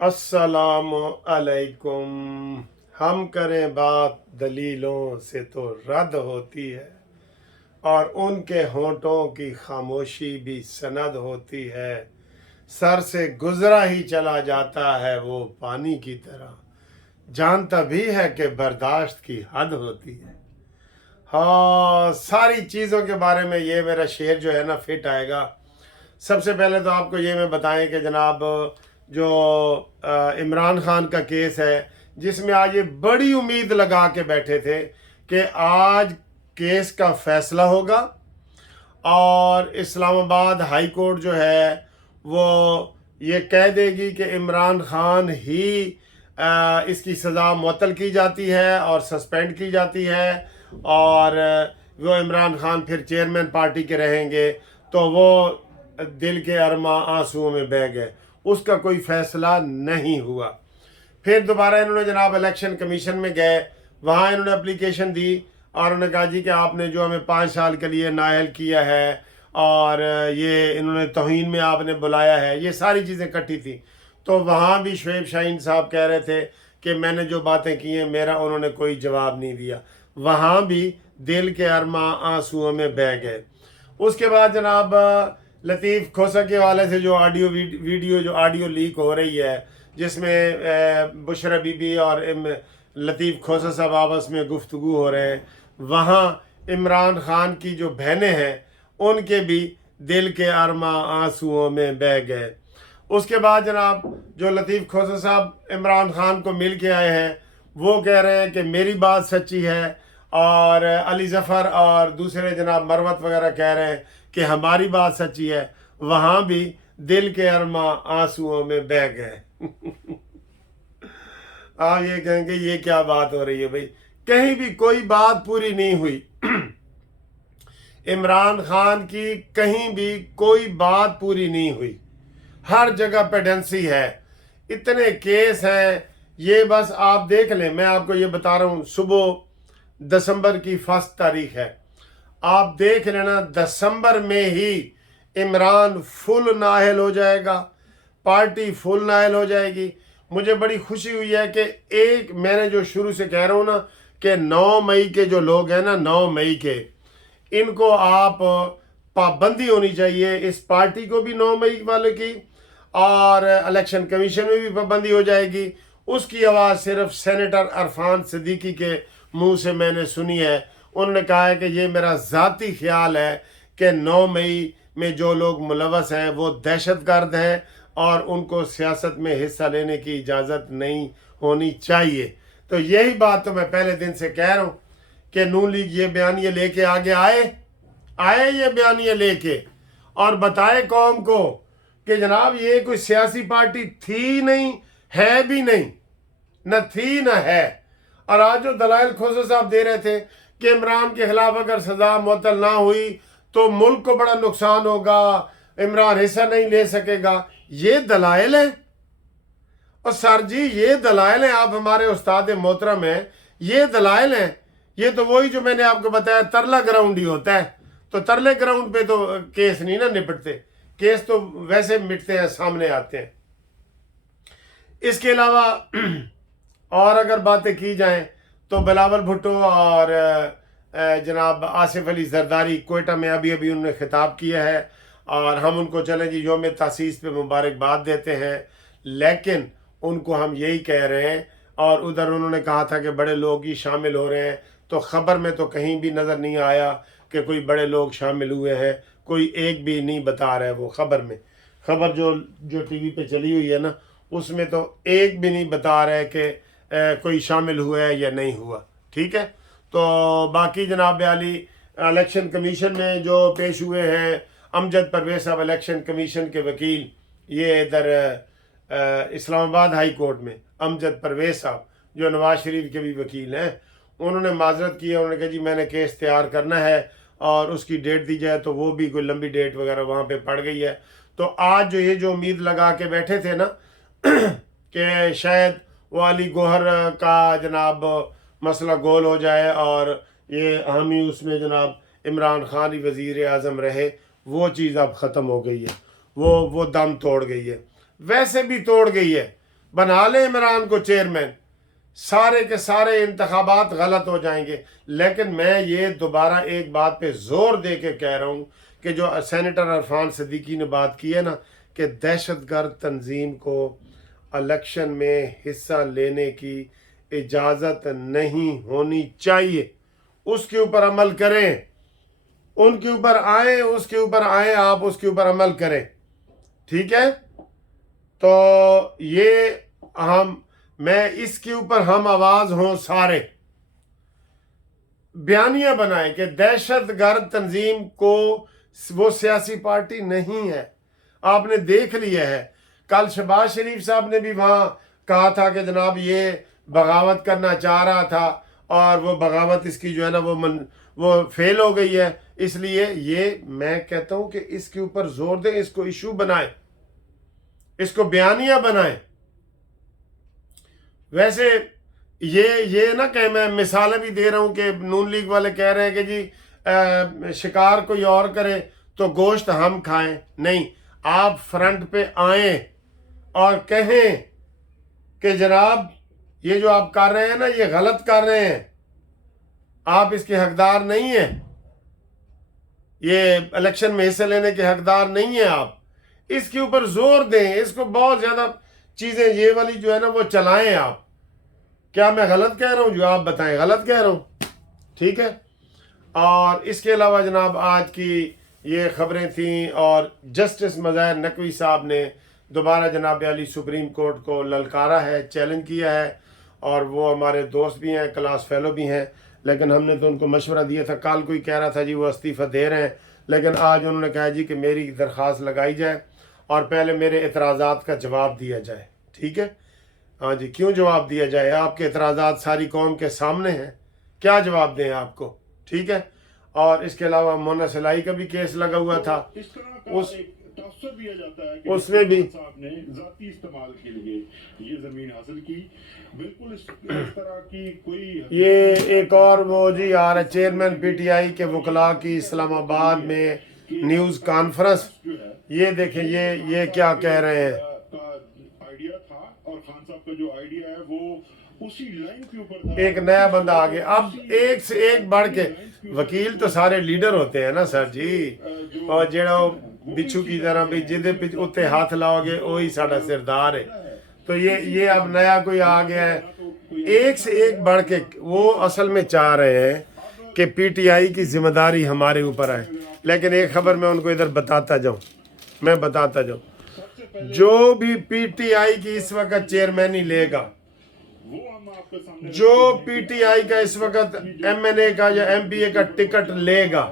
अस्सलाम अलैकुम। हम करें बात दलीलों से तो रद्द होती है, और उनके होंठों की खामोशी भी सनद होती है। सर से गुजरा ही चला जाता है वो पानी की तरह, जानता भी है कि बर्दाश्त की हद होती है। हाँ, सारी चीज़ों के बारे में ये मेरा शेर जो है ना फिट आएगा। सबसे पहले तो आपको ये मैं बताएं कि जनाब जो इमरान खान का केस है, जिसमें आज ये बड़ी उम्मीद लगा के बैठे थे कि आज केस का फैसला होगा और इस्लामाबाद हाई कोर्ट जो है वो ये कह देगी कि इमरान खान ही इसकी सज़ा मुअत्तल की जाती है और सस्पेंड की जाती है, और वो इमरान खान फिर चेयरमैन पार्टी के रहेंगे। तो वो दिल के अरमा आंसुओं में बह गए, उसका कोई फैसला नहीं हुआ। फिर दोबारा इन्होंने जनाब इलेक्शन कमीशन में गए, वहाँ इन्होंने एप्लीकेशन दी और उन्होंने कहा जी कि आपने जो हमें 5 साल के लिए नाअहल किया है और ये इन्होंने तौहीन में आपने बुलाया है, ये सारी चीज़ें इकट्ठी थी। तो वहाँ भी शुएब शाहीन साहब कह रहे थे कि मैंने जो बातें की हैं मेरा उन्होंने कोई जवाब नहीं दिया। वहाँ भी दिल के अरमा आंसुओं में बह गए। उसके बाद जनाब लतीफ़ खोसा के हवाले से जो ऑडियो लीक हो रही है, जिसमें बुशरा बीबी और लतीफ़ खोसा साहब आपस में गुफ्तगू हो रहे हैं, वहाँ इमरान खान की जो बहनें हैं उनके भी दिल के अरमा आंसुओं में बह गए। उसके बाद जनाब जो लतीफ़ खोसा साहब इमरान खान को मिल के आए हैं, वो कह रहे हैं कि मेरी बात सच्ची है, और अली ज़फ़र और दूसरे जनाब मरवत वगैरह कह रहे हैं कि हमारी बात सच्ची है। वहाँ भी दिल के अरमा आंसुओं में बह गए। आप ये कहेंगे ये क्या बात हो रही है भाई, कहीं भी कोई बात पूरी नहीं हुई। इमरान खान की कहीं भी कोई बात पूरी नहीं हुई, हर जगह पेडेंसी है, इतने केस हैं। ये बस आप देख लें, मैं आपको ये बता रहा हूँ, सुबह दिसंबर की 1 तारीख है, आप देख लेना दिसंबर में ही इमरान फुल नाअहल हो जाएगा, पार्टी फुल नाअहल हो जाएगी। मुझे बड़ी खुशी हुई है कि मैंने जो शुरू से कह रहा हूँ ना कि 9 मई के जो लोग हैं ना, 9 मई के, इनको आप पाबंदी होनी चाहिए, इस पार्टी को भी 9 मई वाले की, और इलेक्शन कमीशन में भी पाबंदी हो जाएगी। उसकी आवाज़ सिर्फ सेनेटर अरफान सिद्दीकी के मुंह से मैंने सुनी है। उन्होंने कहा है कि ये मेरा ज़ाती ख्याल है कि 9 मई में जो लोग मुलवस हैं वो दहशतगर्द हैं और उनको सियासत में हिस्सा लेने की इजाज़त नहीं होनी चाहिए। तो यही बात तो मैं पहले दिन से कह रहा हूँ कि नून लीग ये बयानिए लेके आगे आए ये बयानिए लेके, और बताए कौम को कि जनाब ये कोई सियासी पार्टी थी नहीं, है भी नहीं, न थी न है। और आज जो दलाइल खोसा साहब दे रहे थे कि इमरान के खिलाफ अगर सजा मुअत्तल ना हुई तो मुल्क को बड़ा नुकसान होगा, इमरान हिस्सा नहीं ले सकेगा, ये दलाइल है। और सर जी ये दलाइल हैं, आप हमारे उस्ताद मोहतरम हैं, ये दलाइल हैं। ये तो वही जो मैंने आपको बताया, तरला ग्राउंड ही होता है। तो तरले ग्राउंड पे तो केस नहीं ना निपटते, केस तो वैसे मिटते हैं, सामने आते हैं। इसके अलावा और अगर बातें की जाएं तो बिलावल भुट्टो और जनाब आसिफ अली जरदारी कोयटा में अभी उन्होंने खिताब किया है, और हम उनको चलें जी योम तासीस पे मुबारकबाद देते हैं, लेकिन उनको हम यही कह रहे हैं। और उधर उन्होंने कहा था कि बड़े लोग ही शामिल हो रहे हैं, तो ख़बर में तो कहीं भी नज़र नहीं आया कि कोई बड़े लोग शामिल हुए हैं, कोई एक भी नहीं बता रहा है। वो खबर जो टीवी पे चली हुई है ना, उसमें तो एक भी नहीं बता रहा है कि कोई शामिल हुआ है या नहीं हुआ। ठीक है, तो बाकी जनाब आली इलेक्शन कमीशन में जो पेश हुए हैं, अमजद परवेज़ साहब इलेक्शन कमीशन के वकील, ये इधर इस्लामाबाद हाई कोर्ट में अमजद परवेज़ साहब जो नवाज शरीफ के भी वकील हैं, उन्होंने माजरत की है। उन्होंने कहा जी मैंने केस तैयार करना है और उसकी डेट दी जाए, तो वो भी कोई लंबी डेट वगैरह वहाँ पे पड़ गई है। तो आज जो उम्मीद लगा के बैठे थे ना कि शायद वो अली गौहर का जनाब मसला गोल हो जाए और ये हामी उसमें जनाब इमरान खान ही वज़ीर आज़म रहे, वो चीज़ अब ख़त्म हो गई है, वो दम तोड़ गई है। वैसे भी तोड़ गई है, بنا لیں عمران کو چیئرمین، سارے کے سارے انتخابات غلط ہو جائیں گے۔ لیکن میں یہ دوبارہ ایک بات پہ زور دے کے کہہ رہا ہوں کہ جو سینیٹر عرفان صدیقی نے بات کی ہے نا کہ دہشت گرد تنظیم کو الیکشن میں حصہ لینے کی اجازت نہیں ہونی چاہیے، اس کے اوپر عمل کریں، ان کے اوپر آئیں، اس کے اوپر آئیں، آپ اس کے اوپر عمل کریں، ٹھیک ہے؟ تو یہ میں اس کے اوپر ہم آواز ہوں، سارے بیانیہ بنائیں کہ دہشت گرد تنظیم کو وہ سیاسی پارٹی نہیں ہے۔ آپ نے دیکھ لیا ہے، کل شہباز شریف صاحب نے بھی وہاں کہا تھا کہ جناب یہ بغاوت کرنا چاہ رہا تھا اور وہ بغاوت اس کی جو ہے نا وہ فیل ہو گئی ہے۔ اس لیے یہ میں کہتا ہوں کہ اس کے اوپر زور دیں، اس کو ایشو بنائیں، اس کو بیانیہ بنائیں۔ ویسے یہ نہ کہ میں مثالیں بھی دے رہا ہوں کہ نون لیگ والے کہہ رہے ہیں کہ جی شکار کوئی اور کرے تو گوشت ہم کھائیں، نہیں، آپ فرنٹ پہ آئیں اور کہیں کہ جناب یہ جو آپ کر رہے ہیں نا یہ غلط کر رہے ہیں، آپ اس کے حقدار نہیں ہیں، یہ الیکشن میں حصہ لینے کے حقدار نہیں ہیں آپ۔ اس کے اوپر زور دیں، اس کو بہت زیادہ چیزیں یہ والی جو ہے نا وہ چلائیں آپ۔ کیا میں غلط کہہ رہا ہوں؟ جو آپ بتائیں غلط کہہ رہا ہوں، ٹھیک ہے؟ اور اس کے علاوہ جناب آج کی یہ خبریں تھیں، اور جسٹس مظاہر نقوی صاحب نے دوبارہ جناب عالی سپریم کورٹ کو للکارا ہے، چیلنج کیا ہے، اور وہ ہمارے دوست بھی ہیں، کلاس فیلو بھی ہیں، لیکن ہم نے تو ان کو مشورہ دیا تھا۔ کل کوئی کہہ رہا تھا جی وہ استعفیٰ دے رہے ہیں، لیکن آج انہوں نے کہا جی کہ میری درخواست لگائی جائے اور پہلے میرے اعتراضات کا جواب دیا جائے، ٹھیک ہے؟ ہاں جی، کیوں جواب دیا جائے؟ آپ کے اعتراضات ساری قوم کے سامنے ہیں، کیا جواب دیں آپ کو، ٹھیک ہے؟ اور اس کے علاوہ مونا سلائی کا بھی کیس لگا ہوا تھا، اس میں بھی صاحب نے ذاتی استعمال کے لیے یہ زمین حاصل کی، بالکل اس طرح کی کوئی یہ ایک اور وہ جی آ رہا چیئرمین پی ٹی آئی کے وکلاء کی اسلام آباد میں نیوز کانفرنس، یہ دیکھیں یہ کیا کہہ رہے ہیں۔ آئیڈیا تھا اور خان صاحب کا جو آئیڈیا ہے وہ اسی لائن کے اوپر تھا، ایک نیا بندہ آگے، اب ایک سے ایک بڑھ کے وکیل تو سارے لیڈر ہوتے ہیں نا سر جی، اور جڑا بچھو کی طرح بھی جدے اتنے ہاتھ لاؤ گے وہی ساڈا سردار ہے۔ تو یہ اب نیا کوئی آ گیا ہے، ایک سے ایک بڑھ کے وہ اصل میں چاہ رہے ہیں کہ پی ٹی آئی کی ذمہ داری ہمارے اوپر آئے۔ لیکن ایک خبر میں ان کو ادھر بتاتا جاؤں، جو بھی پی ٹی آئی کی اس وقت چیئرمینی لے گا، جو پی ٹی آئی کا اس وقت ایم این اے کا یا ایم پی اے کا ٹکٹ لے گا،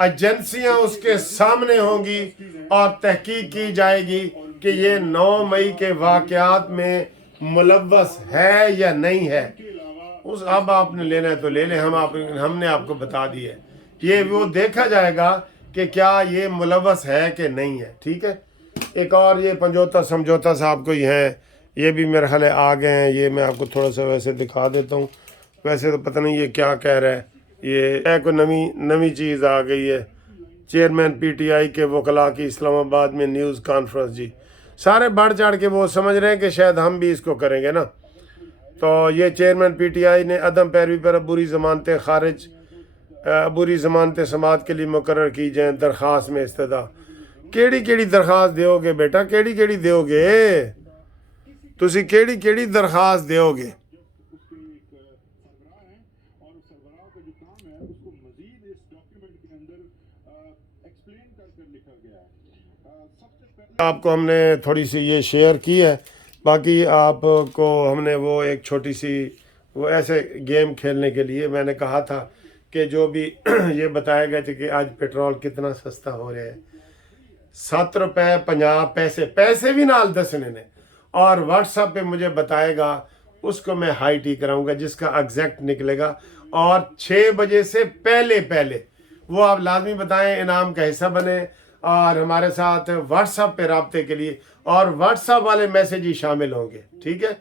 ایجنسیاں اس کے سامنے ہوں گی اور تحقیق کی جائے گی کہ یہ 9 مئی کے واقعات میں ملوث ہے یا نہیں ہے۔ اب آپ نے لینا ہے تو لے لیں، ہم نے آپ کو بتا دیا ہے، یہ وہ دیکھا جائے گا کہ کیا یہ ملوث ہے کہ نہیں ہے، ٹھیک ہے؟ ایک اور یہ پنجوتا سمجھوتا صاحب کو ہی ہیں، یہ بھی میرے خیال آ گئے ہیں، یہ میں آپ کو تھوڑا سا ویسے دکھا دیتا ہوں۔ ویسے تو پتہ نہیں یہ کیا کہہ رہا ہے، یہ کوئی نئی چیز آ گئی ہے۔ چیئرمین پی ٹی آئی کے وکلاء کی اسلام آباد میں نیوز کانفرنس، جی سارے بڑھ چڑھ کے وہ سمجھ رہے ہیں کہ شاید ہم بھی اس کو کریں گے نا۔ تو یہ چیئرمین پی ٹی آئی نے عدم پیروی پر عبوری ضمانتیں سماعت کے لیے مقرر کی جائیں، درخواست میں استدعا۔ کیڑی درخواست دیو گے بیٹا، کیڑی دیو گے تسی، کیڑی درخواست دیو گے؟ آپ کو ہم نے تھوڑی سی یہ شیئر کی ہے، باقی آپ کو ہم نے وہ ایک چھوٹی سی وہ ایسے گیم کھیلنے کے لیے میں نے کہا تھا کہ جو بھی یہ بتایا گیا تھا کہ آج پیٹرول کتنا سستا ہو رہا ہے، 7 روپے 50 پیسے بھی نال دسنے نے، اور واٹس ایپ پہ مجھے بتائے گا، اس کو میں ہائی ٹی کراؤں گا جس کا ایگزیکٹ نکلے گا، اور 6 بجے سے پہلے وہ آپ لازمی بتائیں، انعام کا حصہ بنے، اور ہمارے ساتھ واٹس ایپ پہ رابطے کے لیے، اور واٹس ایپ والے میسیج ہی شامل ہوں گے، ٹھیک ہے؟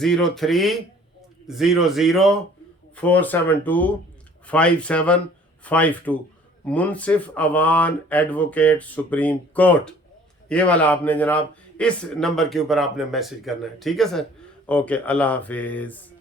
0300472572 منصف اوان ایڈوکیٹ سپریم کورٹ، یہ والا آپ نے جناب اس نمبر کے اوپر آپ نے میسج کرنا ہے. ٹھیک ہے سر؟ اوکے, اللہ حافظ.